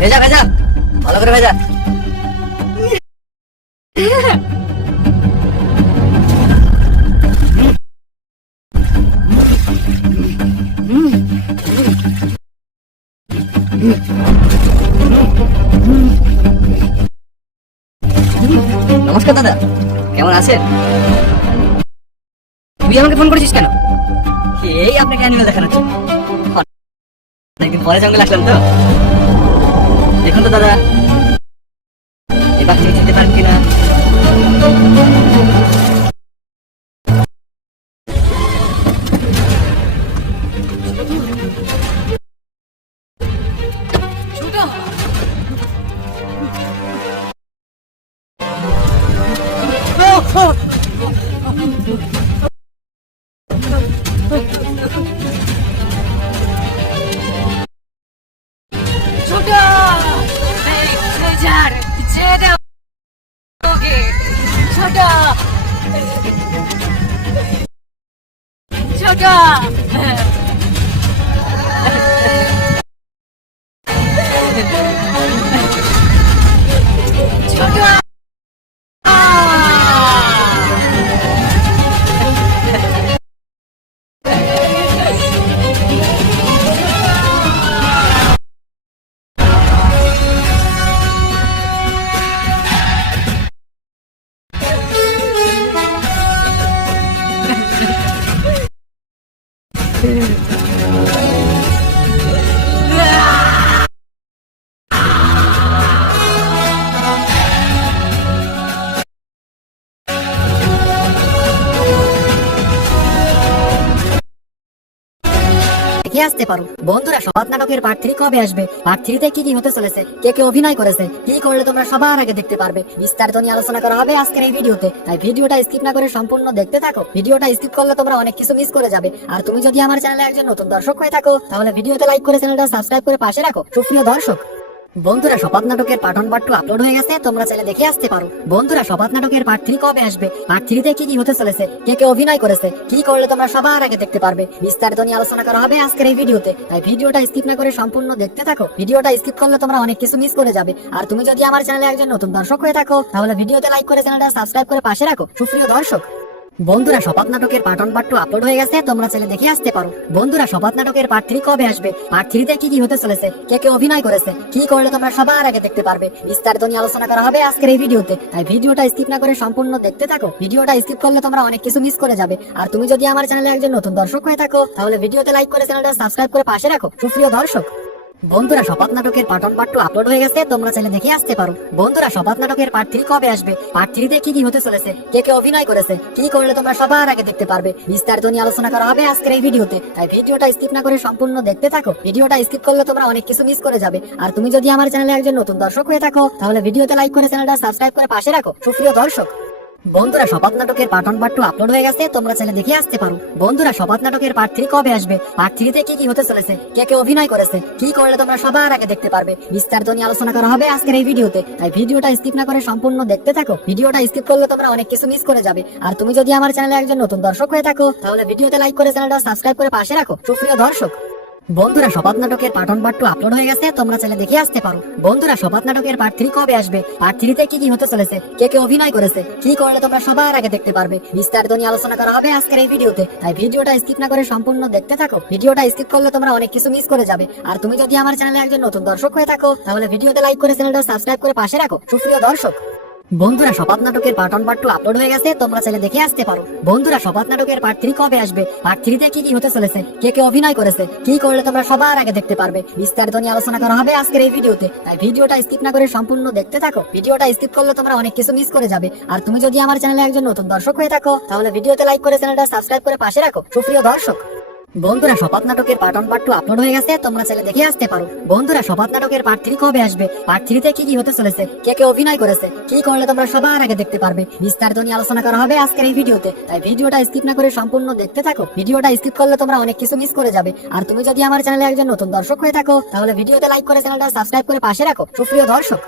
ভেজা ভেজা, ভালো করে ভেজা। নমস্কার দাদা, কেমন আছেন? তুই আমাকে ফোন করেছিস কেন? এই আপনাকে অ্যানিমেল দেখানোর জন্য। অনেকদিন পরে জঙ্গলে আসলাম তো। দেখুন তো দাদা, এবার ঠিক যেতে পারেন কিনা। দেখে আসতে পারো। বন্ধুরা, শপথ নাটকের পার্ট 3 কবে আসবে, পার্ট 3 তে কি কি হতে চলেছে, কে কে অভিনয় করেছে, কি করলে তোমরা সবার আগে দেখতে পারবে, বিস্তারিত নিয়ে আলোচনা করা হবে আজকের এই ভিডিওতে। তাই ভিডিওটা স্কিপ না করে সম্পূর্ণ দেখতে থাকো। ভিডিওটা স্কিপ করলে তোমরা অনেক কিছু মিস করে যাবে। আর তুমি যদি আমার চ্যানেলে একজন নতুন দর্শক হয়ে থাকো, তাহলে ভিডিওতে লাইক করে চ্যানেলটা সাবস্ক্রাইব করে পাশে রাখো। সুপ্রিয় দর্শক, বন্ধুরা, শপথ নাটকের পার্ট 1 পার্ট 2 আপলোড হয়ে গেছে, তোমরা চাইলে দেখে আসতে পারো। বন্ধুরা, শপথ নাটকের পার্ট 3 কবে আসবে, পার্ট 3 তে কি কি হতে চলেছে, কে কে অভিনয় করেছে, কি করলে তোমরা সবার আগে দেখতে পারবে, বিস্তারিত নিয়ে আলোচনা করা হবে আজকের এই ভিডিওতে। তাই ভিডিওটা স্কিপ না করে সম্পূর্ণ দেখতে থাকো। ভিডিওটা স্কিপ করলে তোমরা অনেক কিছু মিস করে যাবে। আর তুমি যদি আমার চ্যানেলে একজন নতুন দর্শক হয়ে থাকো, তাহলে ভিডিওতে লাইক করে চ্যানেলটা সাবস্ক্রাইব করে পাশে রাখো। সুপ্রিয় দর্শক, বন্ধুরা, শপথ নাটকের পার্ট 1 পার্ট 2 আপলোড হয়ে গেছে, তোমরা চাইলে দেখে আসতে পারো। বন্ধুরা, শপথ নাটকের পার্ট 3 কবে আসবে, পার্ট 3 তে কি কি হতে চলেছে, কে কে অভিনয় করেছে, কি করলে তোমরা সবার আগে দেখতে পারবে, বিস্তারিত নিয়ে আলোচনা করা হবে আজকের এই ভিডিওতে। তাই ভিডিওটা স্কিপ না করে সম্পূর্ণ দেখতে থাকো। ভিডিওটা স্কিপ করলে তোমরা অনেক কিছু মিস করে যাবে। আর তুমি যদি আমার চ্যানেলে একজন নতুন দর্শক হয়ে থাকো, তাহলে ভিডিওতে লাইক করে চ্যানেলটা সাবস্ক্রাইব করে পাশে রাখো। সুপ্রিয় দর্শক, বন্ধুরা, শপথ নাটকের পার্ট 1 পার্ট 2 আপলোড হয়ে গেছে, তোমরা চাইলে দেখে আসতে পারো। বন্ধুরা, শপথ নাটকের পার্ট 3 কবে আসবে, পার্ট 3 তে কি কি হতে চলেছে, কে কে অভিনয় করেছে, কি করলে তোমরা সবার আগে দেখতে পারবে, বিস্তারিত নিয়ে আলোচনা করা হবে আজকের এই ভিডিওতে। তাই ভিডিওটা স্কিপ না করে সম্পূর্ণ দেখতে থাকো। ভিডিওটা স্কিপ করলে তোমরা অনেক কিছু মিস করে যাবে। আর তুমি যদি আমার চ্যানেলে একজন নতুন দর্শক হয়ে থাকো, তাহলে ভিডিওতে লাইক করে চ্যানেলটা সাবস্ক্রাইব করে পাশে রাখো। সুপ্রিয় দর্শক, বন্ধুরা, শপথ নাটকের পার্ট 1 পার্ট 2 আপলোড হয়ে গেছে, তোমরা চাইলে দেখে আসতে পারো। বন্ধুরা, শপথ নাটকের পার্ট 3 কবে আসবে, পার্ট 3 তে কি কি হতে চলেছে, কে কে অভিনয় করেছে, কি করলে তোমরা সবার আগে দেখতে পারবে, বিস্তারিত নিয়ে আলোচনা করা হবে আজকের এই ভিডিওতে। তাই ভিডিওটা স্কিপ না করে সম্পূর্ণ দেখতে থাকো। ভিডিওটা স্কিপ করলে তোমরা অনেক কিছু মিস করে যাবে। আর তুমি যদি আমার চ্যানেলে একজন নতুন দর্শক হয়ে থাকো, তাহলে ভিডিওতে লাইক করে চ্যানেলটা সাবস্ক্রাইব করে পাশে রাখো। সুপ্রিয় দর্শক, বন্ধুরা, শপথ নাটকের পার্ট 1 পার্ট 2 আপলোড হয়ে গেছে, তোমরা চাইলে দেখে আসতে পারো। বন্ধুরা, শপথ নাটকের পার্ট 3 কবে আসবে, পার্ট 3 তে কি কি হতে চলেছে, কে কে অভিনয় করেছে, কি করলে তোমরা সবার আগে দেখতে পারবে, বিস্তারিত নিয়ে আলোচনা করা হবে আজকের এই ভিডিওতে। তাই ভিডিওটা স্কিপ না করে সম্পূর্ণ দেখতে থাকো। ভিডিওটা স্কিপ করলে তোমরা অনেক কিছু মিস করে যাবে। আর তুমি যদি আমার চ্যানেলে একজন নতুন দর্শক হয়ে থাকো, তাহলে ভিডিওতে লাইক করে চ্যানেলটা সাবস্ক্রাইব করে পাশে রাখো। সুপ্রিয় দর্শক, বন্ধুরা, শপথ নাটকের পার্ট 1 পার্ট 2 আপলোড হয়ে গেছে, তোমরা চাইলে দেখে আসতে পারো। বন্ধুরা, শপথ নাটকের পার্ট 3 কবে আসবে, পার্ট 3 তে কি কি হতে চলেছে, কে কে অভিনয় করেছে, কি করলে তোমরা সবার আগে দেখতে পারবে, বিস্তারিত নিয়ে আলোচনা করা হবে আজকের এই ভিডিওতে। তাই ভিডিওটা স্কিপ না করে সম্পূর্ণ দেখতে থাকো। ভিডিওটা স্কিপ করলে তোমরা অনেক কিছু মিস করে যাবে। আর তুমি যদি আমার চ্যানেলে একজন নতুন দর্শক হয়ে থাকো, তাহলে ভিডিওতে লাইক করে চ্যানেলটা সাবস্ক্রাইব করে পাশে রাখো। সুপ্রিয় দর্শক, বন্ধুরা, শপথ নাটকের পার্ট 1 পার্ট 2 আপলোড হয়ে গেছে, তোমরা চাইলে দেখে আসতে পারো। বন্ধুরা, শপথ নাটকের পার্ট 3 কবে আসবে, পার্ট 3 তে কি কি হতে চলেছে, কে কে অভিনয় করেছে, কি করলে তোমরা সবার আগে দেখতে পারবে, বিস্তারিত নিয়ে আলোচনা করা হবে আজকের এই ভিডিওতে। তাই ভিডিওটা স্কিপ না করে সম্পূর্ণ দেখতে থাকো। ভিডিওটা স্কিপ করলে তোমরা অনেক কিছু মিস করে যাবে। আর তুমি যদি আমার চ্যানেলে একজন নতুন দর্শক হয়ে থাকো, তাহলে ভিডিওতে লাইক করে চ্যানেলটা সাবস্ক্রাইব করে পাশে রাখো। সুপ্রিয় দর্শক,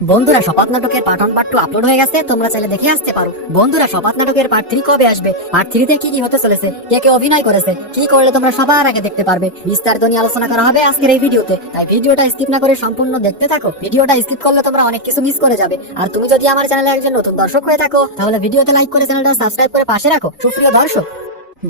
বন্ধুরা শপথ নাটকের পার্ট 1 পার্ট 2 আপলোড হয়ে গেছে, তোমরা চাইলে দেখে আসতে পারো। বন্ধুরা শপথ নাটকের পার্ট 3 কবে আসবে, পার্ট 3 তে কি কি হতে চলেছে, কে কে অভিনয় করেছে, কি করলে তোমরা সবার আগে দেখতে পারবে, বিস্তারিত নিয়ে আলোচনা করা হবে আজকের এই ভিডিওতে। তাই ভিডিওটা স্কিপ না করে সম্পূর্ণ দেখতে থাকো। ভিডিওটা স্কিপ করলে তোমরা অনেক কিছু মিস করে যাবে। আর তুমি যদি আমার চ্যানেলে একজন নতুন দর্শক হয়ে থাকো তাহলে ভিডিওতে লাইক করে চ্যানেলটা সাবস্ক্রাইব করে পাশে রাখো। সুপ্রিয় দর্শক,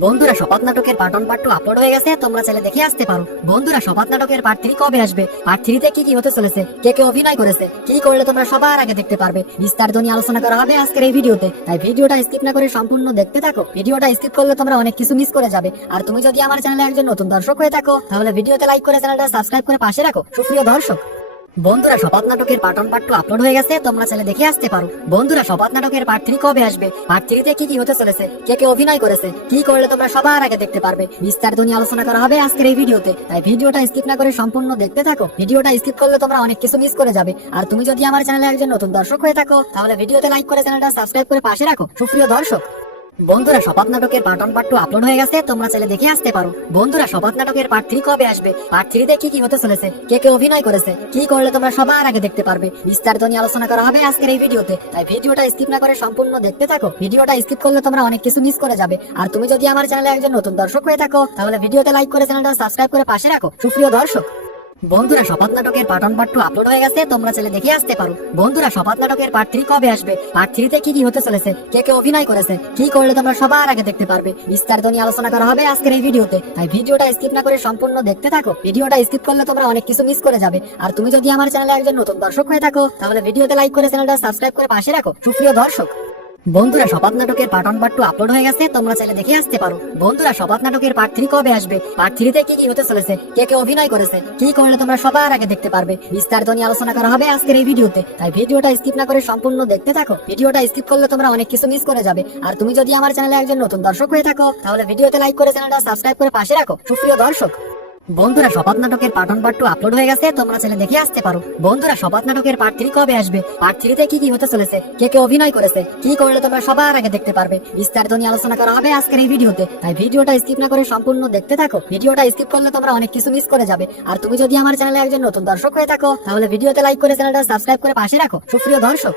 বন্ধুরা শপথ নাটকের পার্ট 1 পার্ট 2 আপলোড হয়ে গেছে, তোমরা চাইলে দেখে আসতে পারো। বন্ধুরা শপথ নাটকের পার্ট 3 কবে আসবে, পার্ট 3 তে কি কি হতে চলেছে, কে কে অভিনয় করেছে, কি করলে তোমরা সবার আগে দেখতে পারবে, বিস্তারিত নিয়ে আলোচনা করা হবে আজকের এই ভিডিওতে। তাই ভিডিওটা স্কিপ না করে সম্পূর্ণ দেখতে থাকো। ভিডিওটা স্কিপ করলে তোমরা অনেক কিছু মিস করে যাবে। আর তুমি যদি আমার চ্যানেলে একজন নতুন দর্শক হয়ে থাকো তাহলে ভিডিওতে লাইক করে চ্যানেলটা সাবস্ক্রাইব করে পাশে রাখো। সুপ্রিয় দর্শক, বন্ধুরা শপথ নাটকের পার্ট 1 পার্ট 2 আপলোড হয়ে গেছে, তোমরা চাইলে দেখে আসতে পারো। বন্ধুরা শপথ নাটকের পার্ট 3 কবে আসবে, পার্ট 3 তে কি কি হতে চলেছে, কে কে অভিনয় করেছে, কি করলে তোমরা সবার আগে দেখতে পারবে, বিস্তারিত নিয়ে আলোচনা করা হবে আজকের এই ভিডিওতে। তাই ভিডিওটা স্কিপ না করে সম্পূর্ণ দেখতে থাকো। ভিডিওটা স্কিপ করলে তোমরা অনেক কিছু মিস করে যাবে। আর তুমি যদি আমার চ্যানেলে একজন নতুন দর্শক হয়ে থাকো তাহলে ভিডিওতে লাইক করে চ্যানেলটা সাবস্ক্রাইব করে পাশে রাখো। সুপ্রিয় দর্শক, বন্ধুরা শপথ নাটকের পার্ট 1 পার্ট 2 আপলোড হয়ে গেছে, তোমরা চাইলে দেখে আসতে পারো। বন্ধুরা শপথ নাটকের পার্ট 3 কবে আসবে, পার্ট 3 তে কি কি হতে চলেছে, কে কে অভিনয় করেছে, কি করলে তোমরা সবার আগে দেখতে পারবে, বিস্তারিত নিয়ে আলোচনা করা হবে আজকের এই ভিডিওতে। তাই ভিডিওটা স্কিপ না করে সম্পূর্ণ দেখতে থাকো। ভিডিওটা স্কিপ করলে তোমরা অনেক কিছু মিস করে যাবে। আর তুমি যদি আমার চ্যানেলে একজন নতুন দর্শক হয়ে থাকো তাহলে ভিডিওতে লাইক করে চ্যানেলটা সাবস্ক্রাইব করে পাশে রাখো। সুপ্রিয় দর্শক, বন্ধুরা শপথ নাটকের পার্ট 1 পার্ট 2 আপলোড হয়ে গেছে, তোমরা চাইলে দেখে আসতে পারো। বন্ধুরা শপথ নাটকের পার্ট 3 কবে আসবে, পার্ট 3 তে কি কি হতে চলেছে, কে কে অভিনয় করেছে, কি করলে তোমরা সবার আগে দেখতে পারবে, বিস্তারিত নিয়ে আলোচনা করা হবে আজকের এই ভিডিওতে। তাই ভিডিওটা স্কিপ না করে সম্পূর্ণ দেখতে থাকো। ভিডিওটা স্কিপ করলে তোমরা অনেক কিছু মিস করে যাবে। আর তুমি যদি আমার চ্যানেলে একজন নতুন দর্শক হয়ে থাকো তাহলে ভিডিওতে লাইক করে চ্যানেলটা সাবস্ক্রাইব করে পাশে রাখো। সুপ্রিয় দর্শক, বন্ধুরা শপথ নাটকের পার্ট 1 পার্ট 2 আপলোড হয়ে গেছে, তোমরা চাইলে দেখে আসতে পারো। বন্ধুরা শপথ নাটকের পার্ট 3 কবে আসবে, পার্ট 3 তে কি কি হতে চলেছে, কে কে অভিনয় করেছে, কি করলে তোমরা সবার আগে দেখতে পারবে, বিস্তারিত নিয়ে আলোচনা করা হবে আজকের এই ভিডিওতে। তাই ভিডিওটা স্কিপ না করে সম্পূর্ণ দেখতে থাকো। ভিডিওটা স্কিপ করলে তোমরা অনেক কিছু মিস করে যাবে। আর তুমি যদি আমার চ্যানেলে একজন নতুন দর্শক হয়ে থাকো তাহলে ভিডিওতে লাইক করে চ্যানেলটা সাবস্ক্রাইব করে পাশে রাখো। সুপ্রিয় দর্শক, বন্ধুরা শপথ নাটকের পার্ট 1 পার্ট 2 আপলোড হয়ে গেছে, তোমরা চাইলে দেখে আসতে পারো। বন্ধুরা শপথ নাটকের পার্ট 3 কবে আসবে, পার্ট 3 তে কি কি হতে চলেছে, কে কে অভিনয় করেছে, কি করলে তোমরা সবার আগে দেখতে পারবে, বিস্তারিত নিয়ে আলোচনা করা হবে আজকের এই ভিডিওতে। তাই ভিডিওটা স্কিপ না করে সম্পূর্ণ দেখতে থাকো। ভিডিওটা স্কিপ করলে তোমরা অনেক কিছু মিস করে যাবে। আর তুমি যদি আমার চ্যানেলে একজন নতুন দর্শক হয়ে থাকো তাহলে ভিডিওতে লাইক করে চ্যানেলটা সাবস্ক্রাইব করে পাশে রাখো। সুপ্রিয় দর্শক,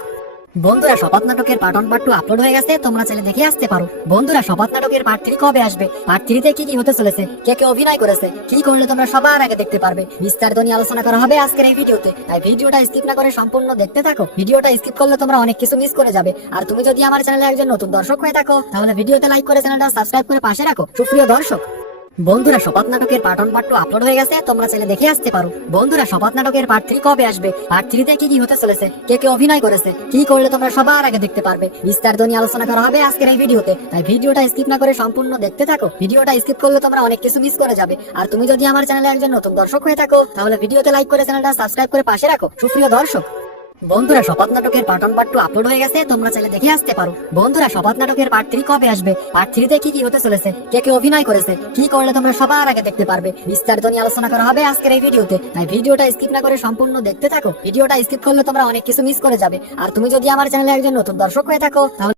বন্ধুরা শপথ নাটকের পার্ট 1 পার্ট 2 আপলোড হয়ে গেছে, তোমরা চাইলে দেখে আসতে পারো। বন্ধুরা শপথ নাটকের পার্ট 3 কবে আসবে, পার্ট 3 তে কি কি হতে চলেছে, কে কে অভিনয় করেছে, কি করলে তোমরা সবার আগে দেখতে পারবে, বিস্তারিত নিয়ে আলোচনা করা হবে আজকের এই ভিডিওতে। তাই ভিডিওটা স্কিপ না করে সম্পূর্ণ দেখতে থাকো। ভিডিওটা স্কিপ করলে তোমরা অনেক কিছু মিস করে যাবে। আর তুমি যদি আমার চ্যানেলে একজন নতুন দর্শক হয়ে থাকো তাহলে ভিডিওতে লাইক করে চ্যানেলটা সাবস্ক্রাইব করে পাশে রাখো। সুপ্রিয় দর্শক, বন্ধুরা শপথ নাটকের পার্ট 1 পার্ট 2 আপলোড হয়ে গেছে, তোমরা চাইলে দেখে আসতে পারো। বন্ধুরা শপথ নাটকের পার্ট 3 কবে আসবে, পার্ট 3 তে কি কি হতে চলেছে, কে কে অভিনয় করেছে, কি করলে তোমরা সবার আগে দেখতে পারবে, বিস্তারিত নিয়ে আলোচনা করা হবে আজকের এই ভিডিওতে। তাই ভিডিওটা স্কিপ না করে সম্পূর্ণ দেখতে থাকো। ভিডিওটা স্কিপ করলে তোমরা অনেক কিছু মিস করে যাবে। আর তুমি যদি আমার চ্যানেলে একজন নতুন দর্শক হয়ে থাকো তাহলে ভিডিওতে লাইক করে চ্যানেলটা সাবস্ক্রাইব করে পাশে রাখো। সুপ্রিয় দর্শক, বন্ধুরা শপথ নাটকের পার্ট 1 পার্ট 2 আপলোড হয়ে গেছে, তোমরা চাইলে দেখে আসতে পারো। বন্ধুরা শপথ নাটকের পার্ট 3 কবে আসবে, পার্ট 3 তে কি কি হতে চলেছে, কে কে অভিনয় করেছে, কি করলে তোমরা সবার আগে দেখতে পারবে, বিস্তারিত নিয়ে আলোচনা করা হবে আজকের এই ভিডিওতে। তাই ভিডিওটা স্কিপ না করে সম্পূর্ণ দেখতে থাকো। ভিডিওটা স্কিপ করলে তোমরা অনেক কিছু মিস করে যাবে। আর তুমি যদি আমার চ্যানেলে একজন নতুন দর্শক হয়ে থাকো তাহলে